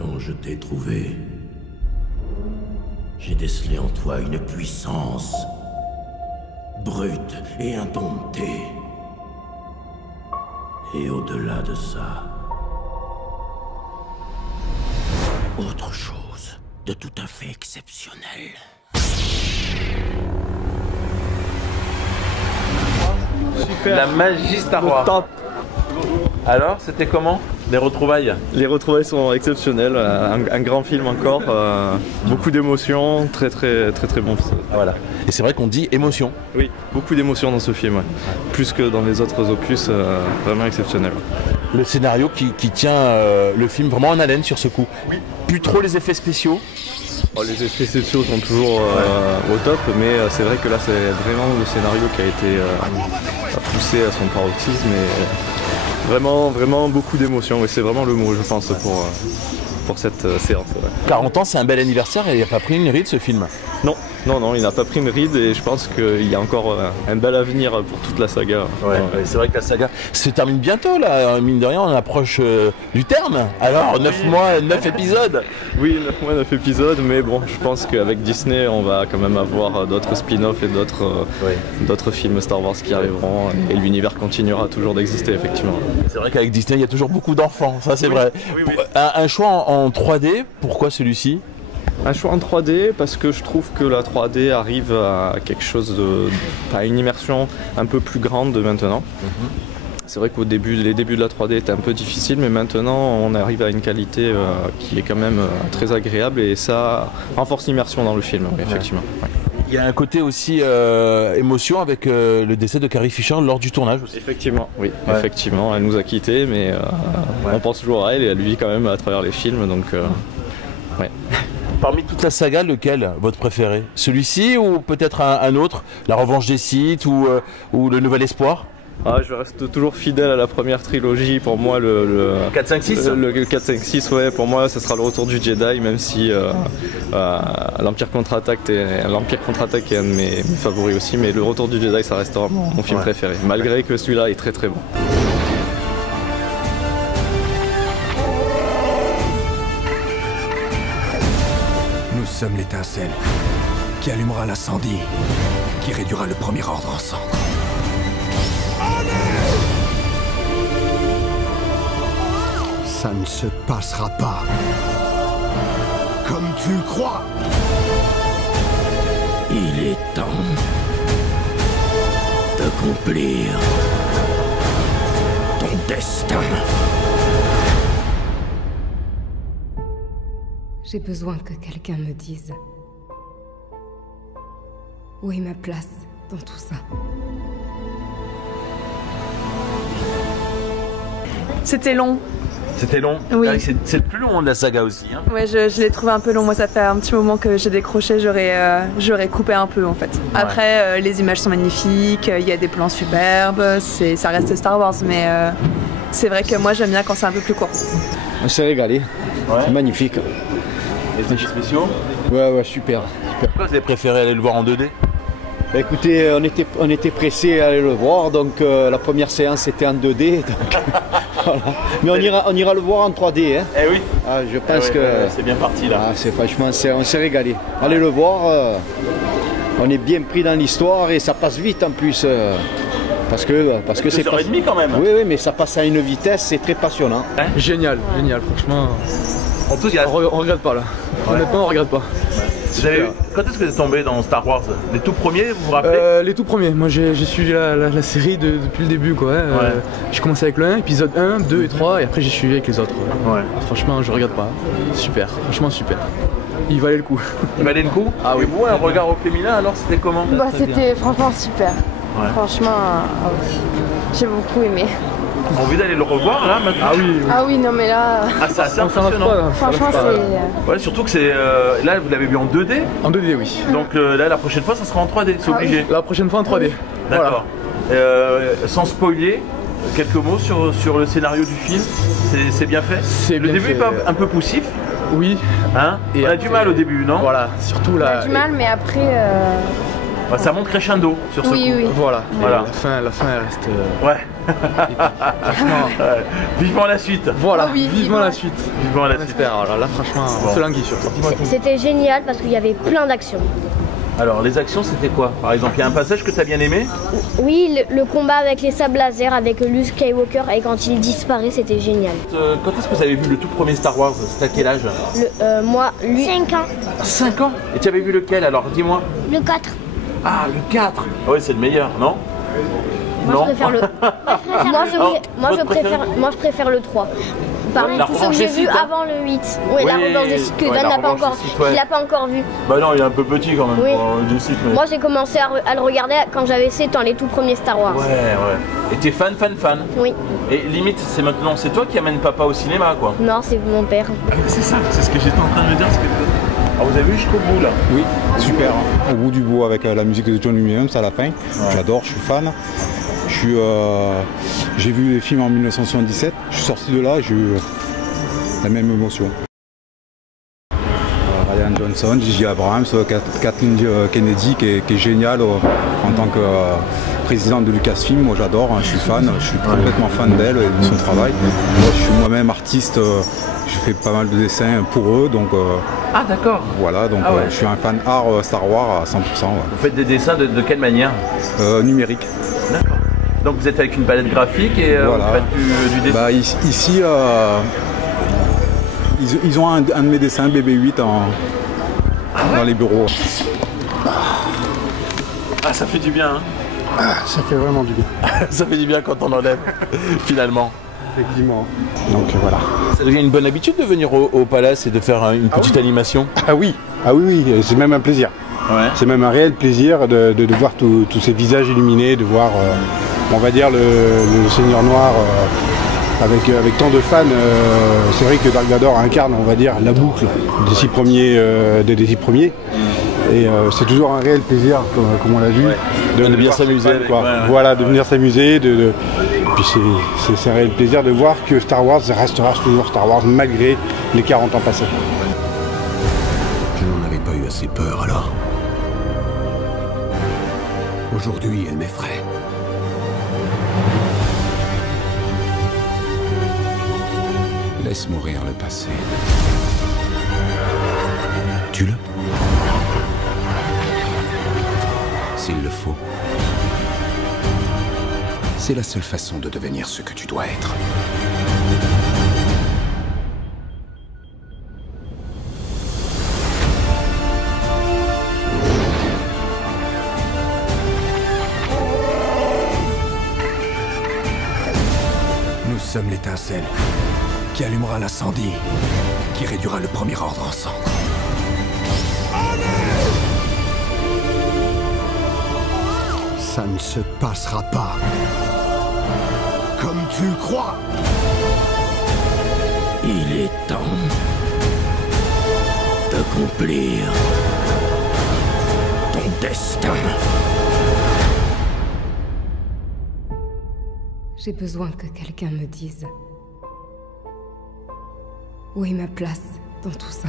Quand je t'ai trouvé, j'ai décelé en toi une puissance brute et indomptée. Et au-delà de ça, autre chose de tout à fait exceptionnel. Super. La magie Star Wars. Top. Alors, c'était comment les retrouvailles? Les retrouvailles sont exceptionnelles, un grand film encore, beaucoup d'émotions, très bon. Voilà. Et c'est vrai qu'on dit émotion. Oui, beaucoup d'émotions dans ce film, ouais. Plus que dans les autres opus, vraiment exceptionnel. Le scénario qui tient le film vraiment en haleine sur ce coup. Oui. Plus trop les effets spéciaux. Oh, les effets spéciaux sont toujours au top, mais c'est vrai que là c'est vraiment le scénario qui a été poussé à son paroxysme et vraiment beaucoup d'émotions, et c'est vraiment le mot je pense pour cette séance. Ouais. 40 ans, c'est un bel anniversaire et il n'a pas pris une ride ce film. Non, il n'a pas pris une ride et je pense qu'il y a encore un bel avenir pour toute la saga. Ouais. C'est vrai que la saga se termine bientôt là, mine de rien on approche du terme. Alors 9 mois, 9 épisodes. Oui, 9 mois, 9 épisodes, mais bon, je pense qu'avec Disney on va quand même avoir d'autres spin-offs et d'autres films Star Wars qui arriveront et l'univers continuera toujours d'exister effectivement. C'est vrai qu'avec Disney il y a toujours beaucoup d'enfants, ça c'est vrai. Oui. Un choix en 3D, pourquoi celui-ci? Un choix en 3D parce que je trouve que la 3D arrive à quelque chose à une immersion un peu plus grande maintenant. C'est vrai qu'au début, les débuts de la 3D étaient un peu difficiles, mais maintenant on arrive à une qualité qui est quand même très agréable et ça renforce l'immersion dans le film, oui, effectivement. Ouais. Il y a un côté aussi émotion avec le décès de Carrie Fisher lors du tournage aussi. Effectivement, oui, effectivement, elle nous a quittés, mais on pense toujours à elle et elle vit quand même à travers les films, donc ouais. Parmi toute la saga, lequel votre préféré? Celui-ci ou peut-être un autre? La Revanche des Sith ou le Nouvel Espoir? Je reste toujours fidèle à la première trilogie. Pour moi, le 4, 5, 6 le 4, 5, 6, ouais, pour moi, ce sera le retour du Jedi, même si l'Empire contre-attaque est un de mes favoris aussi, mais le retour du Jedi, ça restera mon film préféré, malgré que celui-là est très bon. Nous sommes l'étincelle qui allumera l'incendie, qui réduira le premier ordre en cendres. Ça ne se passera pas comme tu le crois. Il est temps d'accomplir ton destin. J'ai besoin que quelqu'un me dise où est ma place dans tout ça. C'était long. C'était long? Oui. C'est le plus long de la saga aussi. Hein. Ouais, je l'ai trouvé un peu long. Moi, ça fait un petit moment que j'ai décroché. J'aurais coupé un peu en fait. Ouais. Après, les images sont magnifiques. Il y a des plans superbes. Ça reste Star Wars, mais c'est vrai que moi, j'aime bien quand c'est un peu plus court. On s'est régalé. C'est magnifique. Les effets spéciaux? Ouais, super. Pourquoi vous avez préféré aller le voir en 2D? Bah écoutez, on était pressés à aller le voir, donc la première séance était en 2D. Donc, voilà. Mais on ira le voir en 3D. Hein. Eh oui. Je pense que c'est bien parti là. Franchement, on s'est régalé. Allez le voir, on est bien pris dans l'histoire et ça passe vite en plus. Parce que c'est 2h30 quand même. Oui, mais ça passe à une vitesse, c'est très passionnant. Hein? Génial, franchement. En plus, on regrette pas là. Honnêtement, on regrette pas. Quand est-ce que vous êtes tombé dans Star Wars? Les tout premiers, vous vous rappelez? Les tout premiers. Moi j'ai suivi la série depuis le début quoi. J'ai commencé avec le 1, épisode 1, 2 et 3 et après j'ai suivi avec les autres. Franchement je regarde pas. Super, franchement super. Il valait le coup. Il valait le coup? Ah oui. Et vous, un regard au féminin alors c'était comment? C'était franchement super. Franchement, j'ai beaucoup aimé. Envie d'aller le revoir là maintenant? Ah oui, non mais là... c'est assez impressionnant. Franchement c'est... Ouais, surtout que c'est... là vous l'avez vu en 2D? En 2D oui. Donc là la prochaine fois ça sera en 3D, c'est obligé. La prochaine fois en 3D. D'accord. Sans spoiler, quelques mots sur le scénario du film, c'est bien fait? Le début est un peu poussif? Oui. Hein? Et on a du mal au début, non? Voilà, surtout là... On a du mal mais après... Ça monte crescendo sur ce coup. Oui. Voilà. La fin elle reste... Ouais. Ouais. Vivement la suite. Voilà, Oh oui, vivement la suite. Vivement la On suite. espère, là franchement, on se languit surtout. C'était génial parce qu'il y avait plein d'actions. Alors les actions c'était quoi? Par exemple, il y a un passage que tu as bien aimé? Oui, le combat avec les sables laser, avec Luke Skywalker, et quand il disparaît, c'était génial. Quand est-ce que vous avez vu le tout premier Star Wars? C'était à quel âge? Moi, lui... 5 ans. 5 ans? Et tu avais vu lequel alors? Dis-moi. Le 4. Ah, le 4. Ah ouais, c'est le meilleur, non? Moi, je préfère le... moi, je préfère le 3. Parmi La tous ceux que revanche j'ai des vus Sith, hein. avant le 8. Oui, la revanche des Sith que ouais, Dan la n'a pas revanche encore des Sith, vu. ouais. Il l'a pas encore vu. Bah non, il est un peu petit quand même, Oui. des Sith, mais... Moi, j'ai commencé à le regarder quand j'avais 7 ans, les tout premiers Star Wars. Ouais, ouais. Et t'es fan? Oui. Et limite, c'est maintenant, c'est toi qui amène papa au cinéma, quoi. Non, c'est mon père. C'est ça, c'est ce que j'étais en train de me dire. Ah, vous avez vu jusqu'au bout, là? Oui, super. Au bout du bout avec la musique de John Williams à la fin. Ouais. J'adore, je suis fan. J'ai vu les films en 1977. Je suis sorti de là, j'ai eu la même émotion. Ryan Johnson, J.J. Abrams, Kathleen Kennedy qui est géniale en tant que présidente de Lucasfilm. Moi j'adore, je suis fan, je suis complètement fan d'elle et de son travail. Moi je suis moi-même artiste, je fais pas mal de dessins pour eux, donc ah d'accord. Voilà, donc ah ouais. Je suis un fan art Star Wars à 100%. Ouais. Vous faites des dessins de quelle manière? Numérique. D'accord. Donc vous êtes avec une palette graphique et voilà. Vous faites du dessin. Bah, ici, ils ont un de mes dessins BB-8 dans les bureaux. Ah, ça fait du bien, hein. Ah, ça fait vraiment du bien. Ça fait du bien quand on enlève, finalement. Effectivement. Donc voilà. Ça devient une bonne habitude de venir au Palace et de faire une petite animation? Ah oui, c'est même un plaisir. Ouais. C'est même un réel plaisir de voir tous ces visages illuminés, de voir, on va dire, le Seigneur Noir avec tant de fans. C'est vrai que Dark Vador incarne, on va dire, la boucle des 6 premiers. Et c'est toujours un réel plaisir, comme on l'a vu, de bien s'amuser. Voilà, de venir s'amuser. Et puis c'est un réel plaisir de voir que Star Wars restera toujours Star Wars malgré les 40 ans passés. Je n'en avais pas eu assez peur alors. Aujourd'hui, elle m'effraie. Laisse mourir le passé. Tue-le. S'il le faut. C'est la seule façon de devenir ce que tu dois être. Nous sommes l'étincelle qui allumera l'incendie, qui réduira le premier ordre en cendres. Ça ne se passera pas comme tu le crois. Il est temps d'accomplir ton destin. J'ai besoin que quelqu'un me dise où est ma place dans tout ça.